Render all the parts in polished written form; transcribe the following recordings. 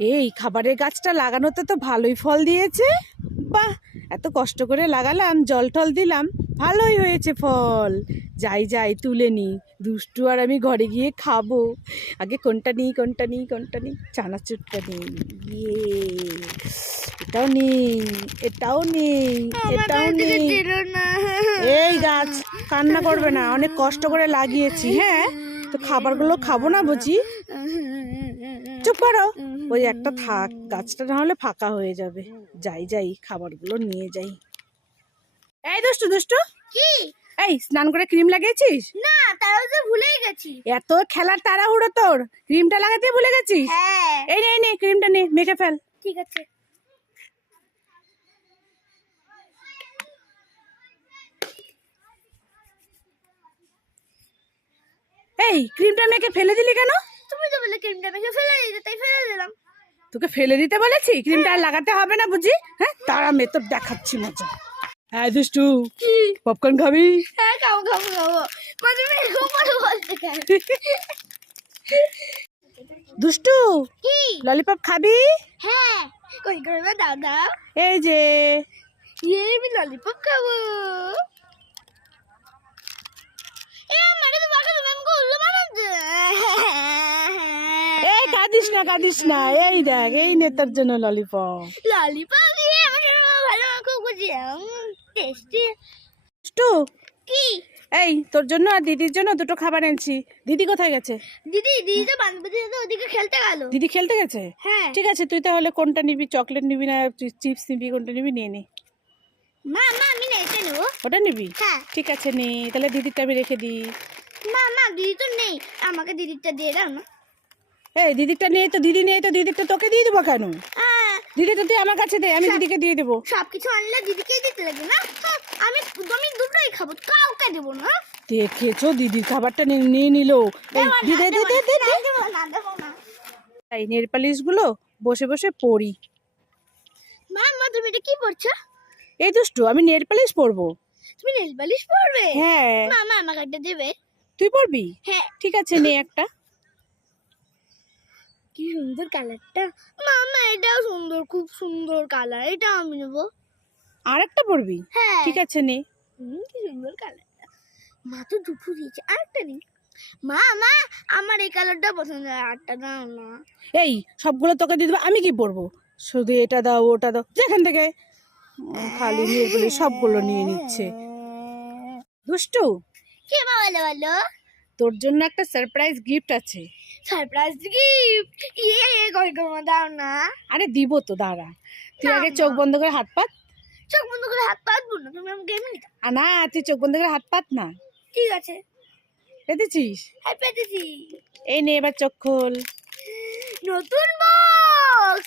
এই খাবারের গাছটা লাগানোতে তো ভালোই ফল দিয়েছে। বাহ, এত কষ্ট করে লাগালাম, জল টল দিলাম, ভালোই হয়েছে ফল। যাই যাই তুলে নিই, দুষ্টু আর আমি ঘরে গিয়ে খাবো। আগে কোনটা নিই কোনটা নিই কোনটা নিই, চানাচুরটা নিই। ইয়ে, এটাও নেই, এটাও নেই, এটাও নেই। এই গাছ কান্না করবে না, অনেক কষ্ট করে লাগিয়েছি। হ্যাঁ, তো খাবারগুলো খাবো না বুঝি? চুপ করো। ওই একটা থাক, গাছটা না হলে ফাঁকা হয়ে যাবে। যাই যাই খাবারগুলো নিয়ে যাই। এই দুষ্টু দুষ্টু, কি? এই স্নান করে ক্রিম লাগিয়েছিস? না, তাও তো ভুলেই গেছি। এত খেলার তাড়াহুড়ো তোর, ক্রিমটা লাগাতে ভুলে গেছিস? হ্যাঁ, এই নে এই নে, ক্রিমটা নে, মেখে ফেল। ঠিক আছে। এই ক্রিমটা মেখে ফেলে দিলি কেন? তুমি তো বলে ক্রিমটা মেখে ফেলে দিতে, তাই ফেলে দিলাম। তোকে ফেলে দিতে বলেছি? ক্রিমটা আর লাগাতে হবে না বুঝি? হ্যাঁ, তারা মে তোর দেখাচ্ছি মজা। হ্যাঁ দুষ্টু, পপকর্ন খাবি? হ্যাঁ, খাবো খাবো খাবো। মানে খুব ভালো বলতে কেন? দুষ্টু, কি? ললিপপ খাবি? হ্যাঁ, কই করবে দাদা? এই যে। আমি ললিপপ খাবো। আমাকে তো বাঁকা তুমি আমাকে উল্লু বানাচ্ছে। এই কাঁদিস না কাঁদিস না, এই দেখ, এই নেতার জন্য ললিপপ। ললিপপ দিয়ে আমাকে ভালো খুব খুশি, টেস্টি। দুষ্টু, কি? এই তোর জন্য আর দিদির জন্য দুটো খাবার এনেছি। দিদি কোথায় গেছে? দিদি তো বান্ধবী তো ওদিকে খেলতে গেল। দিদি খেলতে গেছে? হ্যাঁ। ঠিক আছে, তুই তাহলে কোনটা নিবি? চকলেট নিবি না চিপস নিবি? কোনটা নিবি নিয়ে নে। মা আমি না এটা নেবো। ওটা নিবি? হ্যাঁ। ঠিক আছে নে, তাহলে দিদিরটা আমি রেখে দিই। মা দিদি তো নেই, আমাকে দিদিরটা দিয়ে দাও না। এই দিদিরটা নেই তো, দিদি নেই তো দিদিরটা তোকে দিয়ে দেবো কেন? দিদিটা তুই আমার কাছে দে, আমি দিদিকে দিয়ে দেবো। সবকিছু আনলে দিদিকেই দিতে লাগবে না? আমি দুটোই খাবো, কাউকে দেবো না। দেখেছো, দিদির খাবারটা নিয়ে নিল। দিদি দে দে দে দে। দেবো না। এই নেল পালিশ গুলো বসে বসে পরি। মা তুমি এটা কি পড়ছো? এই দুষ্টু, আমি নেল পালিশ পরবো। তুমি নেল পালিশ পরবে? হ্যাঁ। মা আমাকে একটা দেবে? তুই পরবি? হ্যাঁ। ঠিক আছে নে একটা। কি সুন্দর কালারটা। মা এটাও সুন্দর, খুব সুন্দর কালার, এটা আমি নেবো। আর একটা পরবি? হ্যাঁ। ঠিক আছে নে। কি সুন্দর কালারটা। মা তো দুটো দিয়েছে, আরেকটা নেই। মা আমার এই কালারটা পছন্দ, আরেকটা দাও না। এই সবগুলো তোকে দিয়ে দেবো, আমি কি পরবো? শুধু এটা দাও ওটা দাও, যেখান থেকে খালি নিয়ে বলে সবগুলো নিয়ে নিচ্ছে। দুষ্টু, কি মা বলো? তোর জন্য একটা সারপ্রাইজ গিফট আছে। Surprise gift? কই গো দাও না। আরে দিব তো, দাঁড়া। তুই আগে না। চোখ বন্ধ করে হাত পাত। চোখ বন্ধ করে হাত পাতবো না, তুমি আমাকে এমনি দাও। না, তুই চোখ বন্ধ করে হাত পাত না। ঠিক আছে। পেতেছিস? হ্যাঁ, পেতেছি। এই নে, এবার চোখ খোল। নতুন বক্স।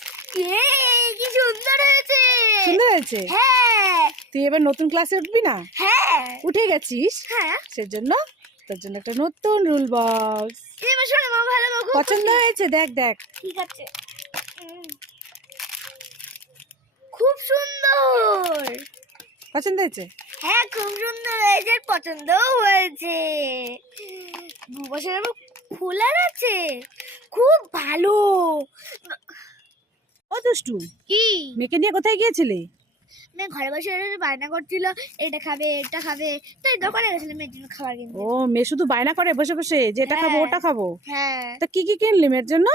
কি সুন্দর হয়েছে। সুন্দর হয়েছে? হ্যাঁ। তুই এবার নতুন ক্লাসে উঠবি না? হ্যাঁ। উঠে গেছিস? হ্যাঁ। সেজন্য তোর জন্য একটা নতুন রুল বক্স। এবার শোনো মা, ভালো খুব পছন্দ হয়েছে? দেখ দেখ। ঠিক আছে। খুব সুন্দর। পছন্দ হয়েছে? হ্যাঁ, খুব সুন্দর হয়েছে, পছন্দও হয়েছে। দু বছরের খোলার আছে, খুব ভালো। ও দুষ্টু, কি? মেয়েকে নিয়ে কোথায় গিয়েছিলে? মেয়ে ঘরে বসে বায়না করছিল, এটা খাবে এটা খাবে, তাই দোকানে গেছিলাম মেয়ের জন্য খাবার কিনতে। ও, মেয়ে শুধু বায়না করে বসে বসে যে এটা খাবো হ্যাঁ। ওটা খাবো। হ্যাঁ। তা কি কি কিনলি মেয়ের জন্য?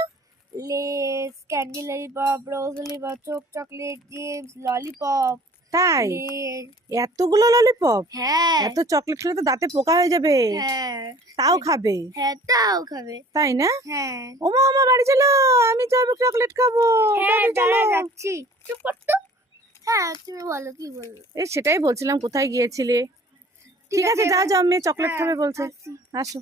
লেস, ক্যান্ডি ললিপপ, রোজ ললিপপ, চকলেট চিপস, ললিপপ। তাই? লেস। এতগুলো ললিপপ? হ্যাঁ। এত চকলেট খেলে তো দাঁতে পোকা হয়ে যাবে। হ্যাঁ। তাও খাবে? হ্যাঁ, তাও খাবে। তাই না? হ্যাঁ। ওমা ওমা, বাড়ি চলো, আমি যাবো চকলেট খাবো। হ্যাঁ, দাদি চলো। যাচ্ছি। চুপ কর তো। হ্যাঁ, তুমি বলো কি বললো। এই সেটাই বলছিলাম, কোথায় গিয়েছিলে? ঠিক আছে, যাও যাও, মেয়ে চকলেট হ্যাঁ, খাবে বলছে। আসছি। আসো।